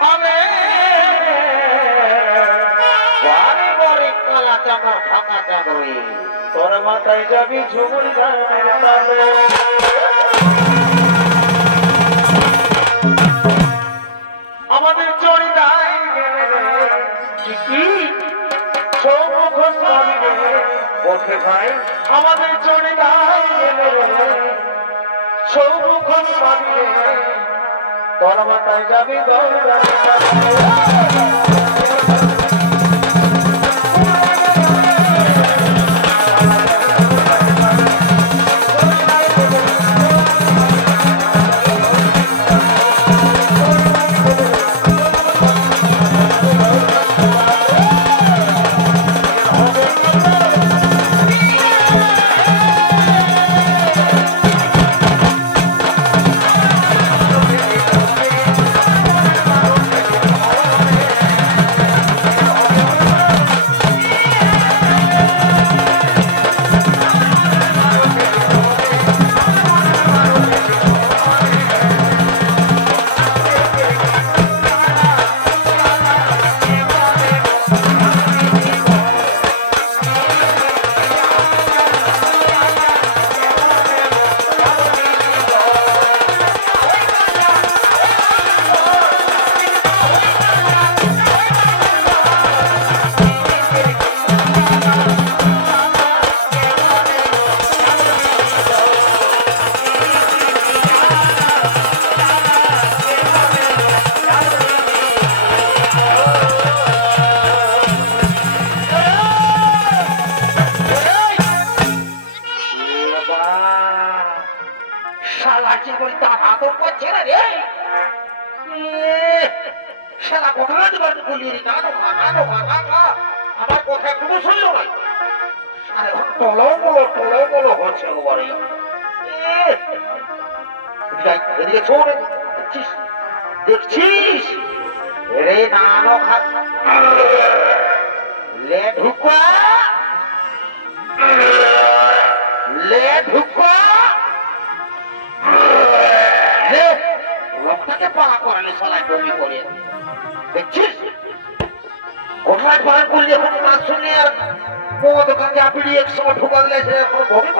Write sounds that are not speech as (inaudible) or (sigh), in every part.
আমি বারে বারে কালা চামড়া ফাঁকা চাকরি তোর মাথায় যাবি আমাদের স্বামী ওঠে ভাই, আমাদের রে। সৌমুখ স্বামী তোর মাথায় যাবি দৌড়া কি করে তার হাত করছে না রে। শালা ঘটনা দিবার বলি রে না না না না না আমার কথা কোনো শুনলো না। লে ঢুকা লে ঢুকা লোকটাকে পালা করালে বমি করে। দেখছিস? কোথায় এখন শুনে আর দোকানে এক সময় ঢুকা দিলে সে এখন বমি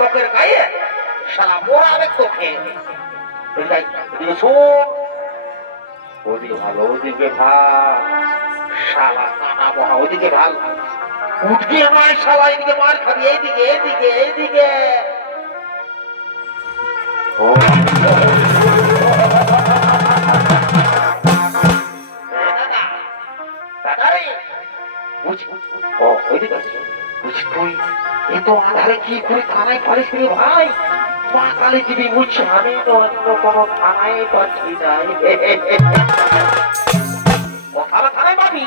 লোকের গায়ে ওদিকে ভালো ওদিকে ভালো উঠকে আমার শালা মার খাবি, এইদিকে এইদিকে এইদিকে। দাদা রে বুঝি ও ওইদিকে আছে। বুঝি তুই এ তো আধারে কি করে থানায় পালিস রে ভাই? মা কালী দিবি বুঝছি আমি তো অন্য কোনো থানায় পাচ্ছি নাই কথা (laughs) থানায় পাবি?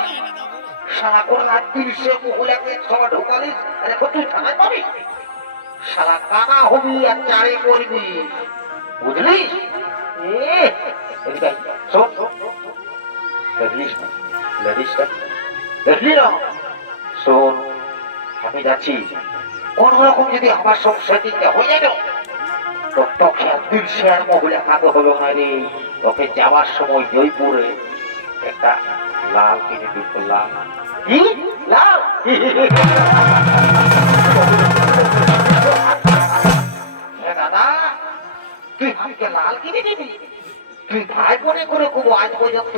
সারা কোন রাত তিরিশে মহিলাকে একসঙ্গে ঢোকালিস আরে তুই থানায় পাবি? সারা কানা হবি আর চারে করবি বুঝলি? এ এদিকে শোন, শোন, শোন, শোন। দেখলি না শোন, আমি যাচ্ছি। কোন রকম যদি আমার সব সেটিংটা হয়ে গেল তোকে তুই শেয়ার মহিলা খাতে হবে না রে। তোকে যাওয়ার সময় জয়পুরে একটা লাল কিনে দিত লাল কি? লাল? দাদা। তুই আমাকে লাল কিনে দিবি? তুই ভাই বোনে করে খুব আজ পর্যন্ত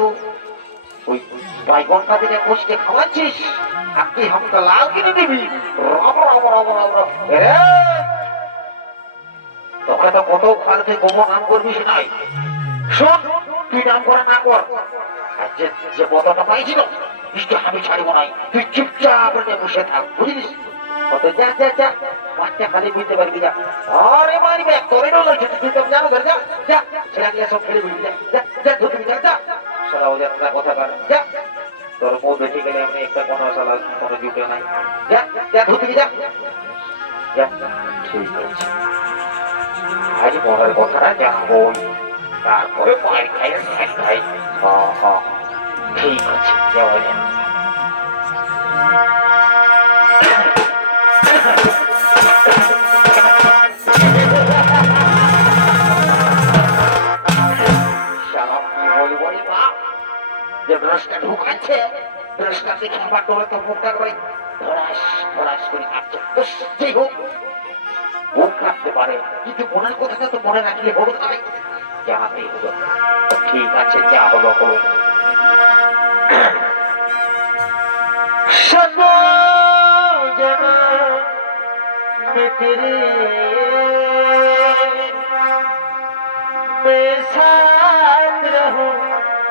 তোকে তো কত গোমর নাম করবিস নাই। শোন, তুই না কর। আমি ছাড়বো নাই। তুই চুপচাপ বসে থাক বুঝলিস কত যা যা যা। বাচ্চা খালি বুঝতে পারবি যা আরে মারবে তোরে জানো যা যা। সব খেলে বুঝবি যা যা যা যা। সারা ওদের একটা কথা কার। যা। তোর মুখ বেঁচে গেলে আমি একটা কোনো সালা, কোনো জুটে নাই। যা যা যা। যা। ঠিক আছে। আজ মনের কথাটা জানব তারপরে পায়ের খাই খাই খাই। হ্যাঁ হ্যাঁ ঠিক আছে যাওয়া যাবে ঢুকাচ্ছে ব্রাশটা দেখে আমার ডোলে তো মুখটা করে ধরাস ধরাস করে কাটছে ব্যাস, যেই হোক মুখ কাটতে পারে কিন্তু মনের কথাটা তো মনে রাখলে হবে না ভাই যাহাতেই হলো ঠিক আছে যা হলো হলো सनो जना मैं तेरे मैं साथ रहूंगा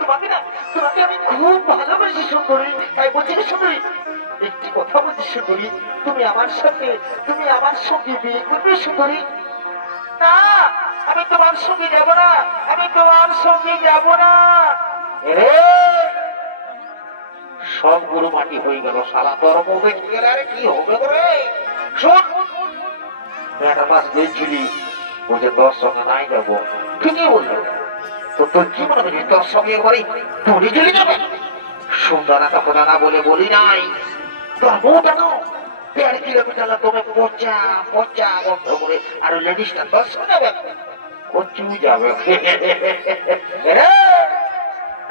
তোমাকে না, তোমাকে কথা বলছি সুন্দরী, তুমি আমার সাথে তুমি আমার সঙ্গে বিয়ে করবে সুন্দরী? না, আমি তোমার সঙ্গে যাব না, আমি তোমার সঙ্গে যাব না। সব গুরু মাটি হয়ে গেল সারা ধর্ম হয়ে গেলে আরে কি হবে রে শোন একটা মাস গেছিলি বলছে তোর সঙ্গে নাই যাব ঠিকই বলল তো তোর কি মনে করছিস তোর সঙ্গে একবারে দৌড়ে চলে যাবে সুন্দর একটা কথা না বলে বলি নাই তোর বউটা তো দেড় কিলোমিটার তুমি পচা পচা বন্ধ করে আর লেডিসটা সঙ্গে যাবে কচু যাবে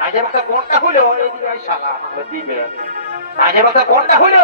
আজের একটা কোনটা হলো এদিকে শালা আমাকে দিবে আজের একটা কোনটা হলো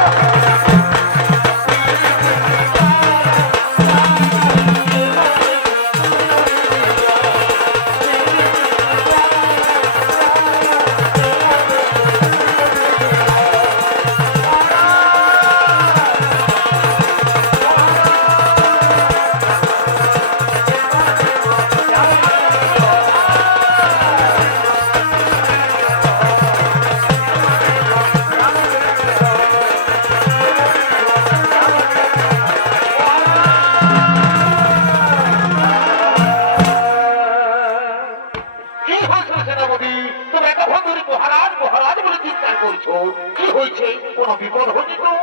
মহারাজ মহারাজ বলে চিৎকার করছ। কি হয়েছে? কোনো বিপদ হয়েছে তো?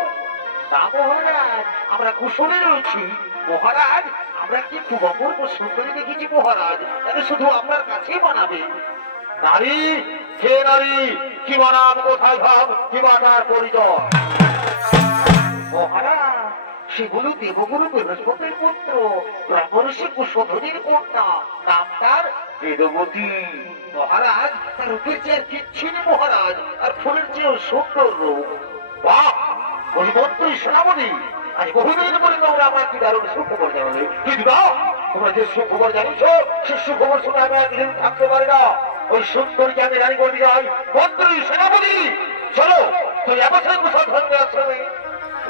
না মহারাজ, আমরা কুশলে রয়েছি। মহারাজ, আমরা কি খুব অপূর্ব সুন্দরী দেখেছি মহারাজ? এটা শুধু আপনার কাছেই বানাবে। নারী কে নারী, কি বানাম কোথায় ভাব, কি বাটার পরিচয়? মহারাজ, সেগুলো দেবগুরু বৃহস্পতির পুত্র, ব্রাহ্মণী কুশধ্বনির কন্যা নাম তার বেদবতী মহারাজ রূপের চেয়ে কিচ্ছু নেই মহারাজ আর ফুলের চেয়েও সুন্দর রূপ। বাহ! ওই মন্ত্রী সেনাপতি আজ বহুদিন পরে তোমরা আমার কি দারুণ সুখবর জানালে। কি দিবা তোমরা যে সুখবর জানিস সে সুখবর শুনে আমি একদিন থাকতে পারি না। ওই সুন্দরীকে আমি রানী বলতে যাই মন্ত্রী সেনাপতি চলো তুই এবছর কুশল ধর্মে আশ্রমে।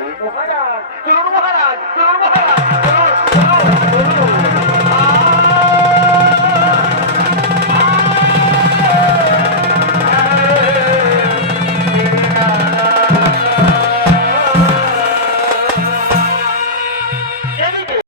এই মহারাজ চলুন মহারাজ চলুন মহারাজ।